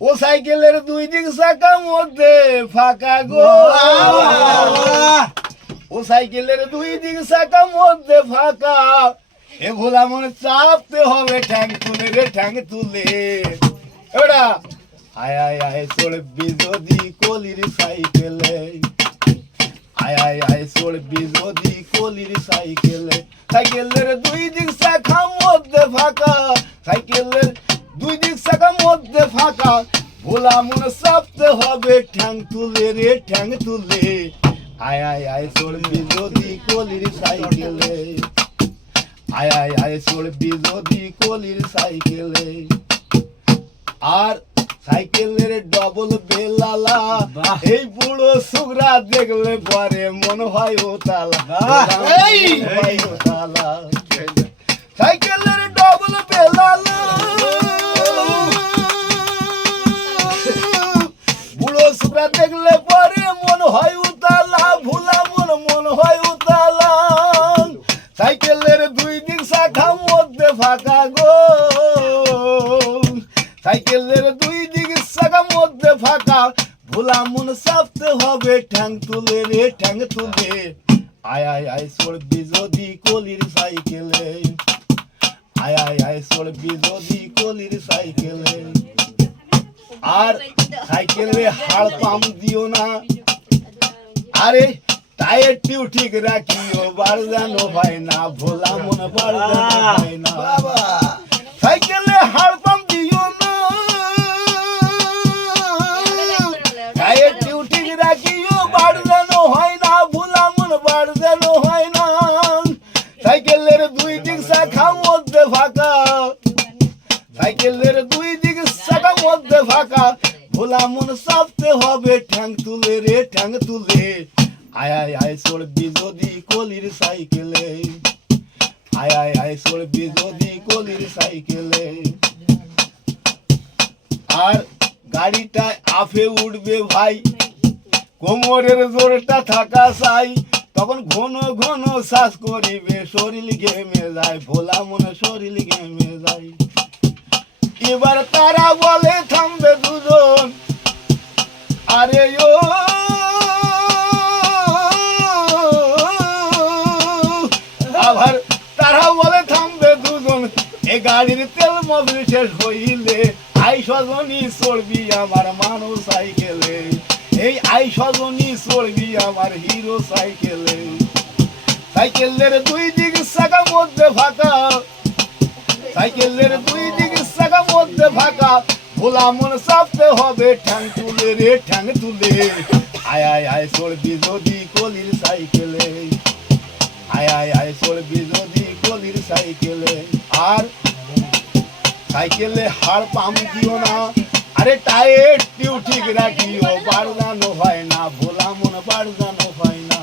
ও সাইকেলের দুই দিক চাকা মধ্যে ফাঁকা গো, ও সাইকেলের দুই দিক চাকা মধ্যে ফাঁকা, এ ভোলা মনে চাপতে হবে ঠ্যাং তুলে রে ঠ্যাং তুলে। এবারে আয় আয় আয় চড়বি যদি কলির সাইকেলে, আয় আয় আয় চড়বি যদি কলির সাইকেলে। সাইকেলের দুই দিক চাকা মধ্যে ফাঁকা, সাইকেলের দুই দিক চাকা মধ্যে ফাঁকা, ভোলা মনে চাপতে হবে ঠ্যাং তুলে রে ঠ্যাং তুলে। আয় আয় আয় চড়বি যদি কলির সাইকেলে, আয় আয় আয় চড়বি যদি কলির সাইকেলে। আর সাইকেলের ডবল বেলালা এই বুড়ো সুগরা দেখলে পরে মনে হয় ও তালা, সাইকেলের ডবল বেলালা বুড়ো সুগরা দেখলে পরে মনে হয় উতালা, ভোলা মনে হয় উতালা। সাইকেলের দুই দিক শাখা মধ্যে ফাঁকা গো, সাইকেলের দুই দিক শাখা মধ্যে ফাঁকা, ভোলা মন চাপতে হবে ঠ্যাং তুলে রে ঠ্যাং তুলে। আয় আয় আয় চড়বি যদি কলির সাইকেলে, আয় আয় আয় চড়বি যদি কলির সাইকেলে। আর সাইকেলে হাড় পাম দিও না, আরে টায়ার টিউ ঠিক রাখিও, বাড় জানো হয় না, ভোলা মন বাড় জানো হয় না। সাইকেলে হাড় পাম দিও না, টায়ার টিউ ঠিক রাখিও, বাড় জানো হয় না, ভোলা মন বাড় জানো হয় না। সাইকেলের দুই দিক শাখা মধ্যে ফাঁকা, সাইকেলের দুই দিক শাখা মধ্যে ফাঁকা, ভোলা মন চাপতে হবে ঠ্যাং তুলে রে ঠ্যাং তুলে। আয় আয় আয় চড়বি যদি কলির সাইকেলে, আয় আয় আয় চড়বি যদি কলির সাইকেলে। আর গাড়িটা আফে উঠবে ভাই, কোমরের জোরটা থাকা চাই, তখন ঘন ঘন শ্বাস করিবে, শরীর ঘেমে যায়, ভোলা মনে শরীর ঘেমে যায়। এবার তারা বলে থামবে দুজন, আরে ও আবার তারা বলে থামবে দুজন, এ গাড়ির তেল মবিল শেষ হইলে, আই সজনী চড়বি আমার মানুষ সাইকেলে, এই আই সজনী চড়বি আমার হিরো সাইকেলে। সাইকেলের দুই দিক চাকা মধ্যে ফাঁকা, সাইকেলের দুই দিক চাকা মধ্যে ফাঁকা, ভোলা মন চাপতে হবে ঠ্যাং তুলে রে ঠ্যাং তুলে। আয় আয় আয় চড়বি যদি কলির সাইকেলে, আয় আয় আয় চড়বি যদি কলির সাইকেলে। আর সাইকেলে হাড় পাম দিও না, আরে টায়ার টিউ ঠিক রাখিও, বাড় জানো হয় না, ভোলা মন বাড় জানো হয় না।